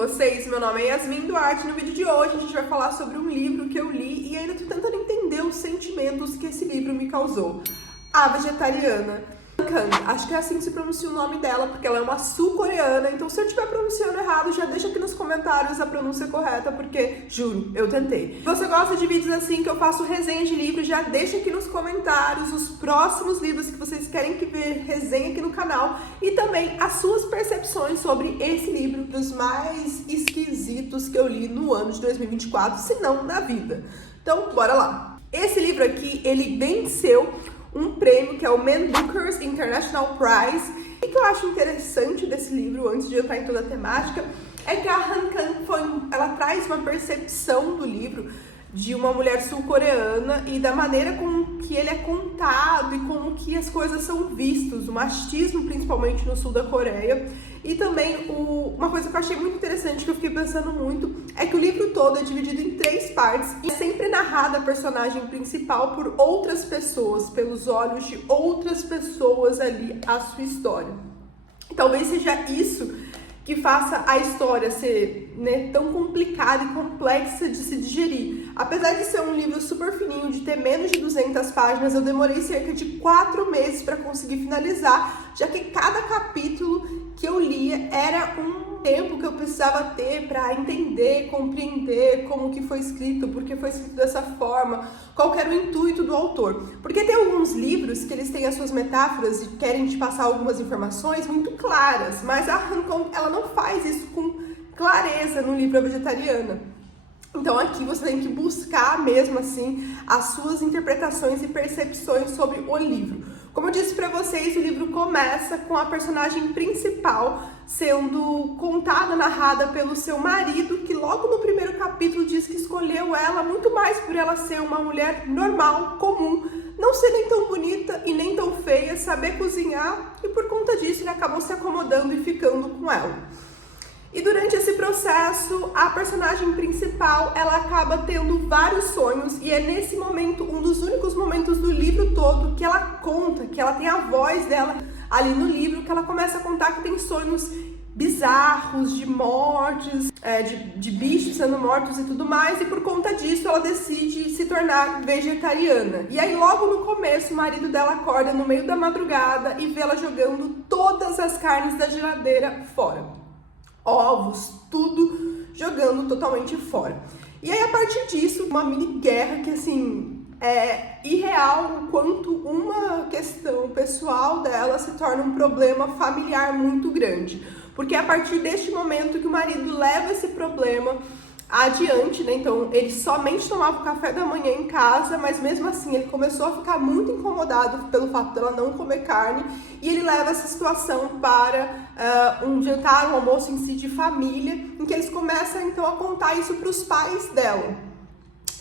vocês? Meu nome é Yasmin Duarte. No vídeo de hoje a gente vai falar sobre um livro que eu li e ainda tô tentando entender os sentimentos que esse livro me causou. A Vegetariana. Acho que é assim que se pronuncia o nome dela, porque ela é uma sul-coreana, então se eu estiver pronunciando errado, já deixa aqui nos comentários a pronúncia correta, porque, juro, eu tentei. Se você gosta de vídeos assim, que eu faço resenha de livros, já deixa aqui nos comentários os próximos livros que vocês querem que ver resenha aqui no canal, e também as suas percepções sobre esse livro, dos mais esquisitos que eu li no ano de 2024, se não na vida. Então, bora lá! Esse livro aqui, ele venceu um prêmio que é o Man Booker's International Prize. O que eu acho interessante desse livro, antes de entrar em toda a temática, é que a Han Kang ela traz uma percepção do livro de uma mulher sul-coreana e da maneira com que ele é contado e como que as coisas são vistas, o machismo principalmente no sul da Coreia. E também uma coisa que eu achei muito interessante, que eu fiquei pensando muito, é que o livro todo é dividido em 3 partes e é sempre narrada a personagem principal por outras pessoas, pelos olhos de outras pessoas ali, a sua história. E talvez seja isso que faça a história ser, tão complicada e complexa de se digerir. Apesar de ser um livro super fininho, de ter menos de 200 páginas, eu demorei cerca de 4 meses para conseguir finalizar, já que cada capítulo que eu lia era um tempo que eu precisava ter para entender, compreender como que foi escrito, porque foi escrito dessa forma, qual que era o intuito do autor. Porque tem alguns livros que eles têm as suas metáforas e querem te passar algumas informações muito claras, mas a Han Kang, ela não faz isso com clareza no livro A Vegetariana. Então aqui você tem que buscar mesmo assim as suas interpretações e percepções sobre o livro. Como eu disse pra vocês, o livro começa com a personagem principal sendo contada, narrada pelo seu marido, que logo no primeiro capítulo diz que escolheu ela muito mais por ela ser uma mulher normal, comum, não ser nem tão bonita e nem tão feia, saber cozinhar, e por conta disso ele acabou se acomodando e ficando com ela. E durante esse processo, a personagem principal, ela acaba tendo vários sonhos, e é nesse momento, um dos únicos momentos do livro todo, que ela conta, que ela tem a voz dela ali no livro, que ela começa a contar que tem sonhos bizarros, de mortes, de bichos sendo mortos e tudo mais, e por conta disso ela decide se tornar vegetariana. E aí logo no começo o marido dela acorda no meio da madrugada e vê ela jogando todas as carnes da geladeira fora. Ovos, tudo jogando totalmente fora. E aí a partir disso, uma mini guerra que assim é irreal, o quanto uma questão pessoal dela se torna um problema familiar muito grande. Porque é a partir deste momento que o marido leva esse problema adiante, Então ele somente tomava o café da manhã em casa, mas mesmo assim ele começou a ficar muito incomodado pelo fato dela não comer carne, e ele leva essa situação para um jantar, um almoço em si de família, em que eles começam então a contar isso para os pais dela.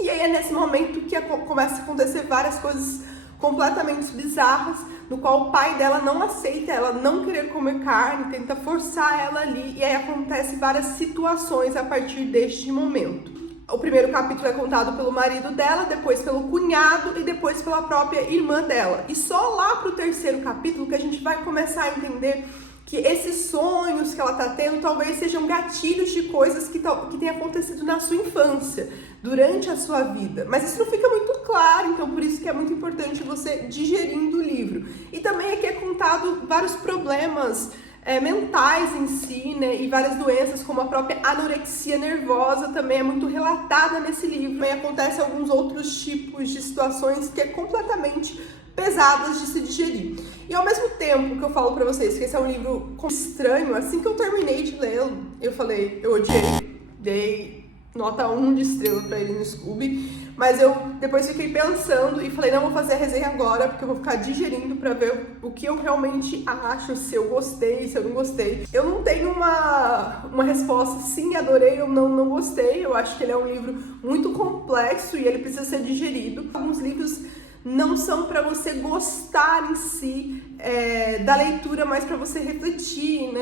E aí é nesse momento que começa a acontecer várias coisas completamente bizarras, no qual o pai dela não aceita ela não querer comer carne, tenta forçar ela ali, e aí acontece várias situações a partir deste momento. O primeiro capítulo é contado pelo marido dela, depois pelo cunhado e depois pela própria irmã dela. E só lá pro terceiro capítulo que a gente vai começar a entender que esses sonhos que ela tá tendo talvez sejam gatilhos de coisas que tenham acontecido na sua infância, durante a sua vida. Mas isso não fica muito claro, então por isso que é muito importante você digerindo o livro. E também aqui é contado vários problemas mentais em si, e várias doenças, como a própria anorexia nervosa, também é muito relatada nesse livro. Também acontecem alguns outros tipos de situações que é completamente pesadas de se digerir. E ao mesmo tempo que eu falo pra vocês que esse é um livro estranho, assim que eu terminei de lê-lo, eu falei, eu odiei, dei nota 1 de estrela pra ele no Scooby, mas eu depois fiquei pensando e falei, não, vou fazer a resenha agora, porque eu vou ficar digerindo pra ver o que eu realmente acho, se eu gostei, se eu não gostei. Eu não tenho uma resposta, sim, adorei ou não gostei. Eu acho que ele é um livro muito complexo e ele precisa ser digerido. Alguns livros não são para você gostar em si da leitura, mas para você refletir,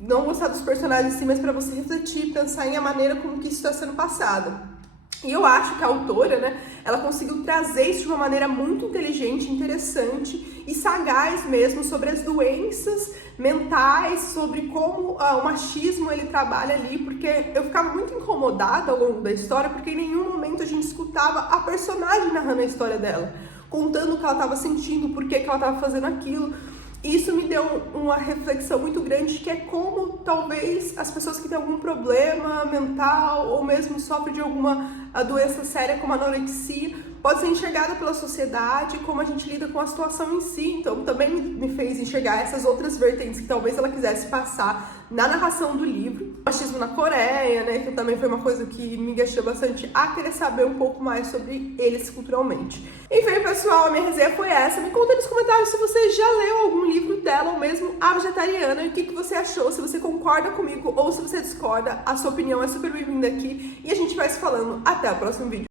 Não gostar dos personagens em si, mas para você refletir, pensar em a maneira como que isso está sendo passado. E eu acho que a autora, né, ela conseguiu trazer isso de uma maneira muito inteligente, interessante e sagaz mesmo sobre as doenças mentais, sobre como o machismo ele trabalha ali, porque eu ficava muito incomodada ao longo da história, porque em nenhum momento a gente escutava a personagem narrando a história dela, contando o que ela estava sentindo, por que ela estava fazendo aquilo. Isso me deu uma reflexão muito grande, que é como talvez as pessoas que têm algum problema mental ou mesmo sofrem de alguma doença séria como a anorexia pode ser enxergada pela sociedade, como a gente lida com a situação em si. Então também me fez enxergar essas outras vertentes que talvez ela quisesse passar na narração do livro. O machismo na Coreia, né, que também foi uma coisa que me gastou bastante a querer saber um pouco mais sobre eles culturalmente. Enfim, pessoal, a minha resenha foi essa. Me conta nos comentários se você já leu algum livro dela, ou mesmo A Vegetariana, e o que você achou, se você concorda comigo ou se você discorda. A sua opinião é super bem-vinda aqui e a gente vai se falando. Até o próximo vídeo.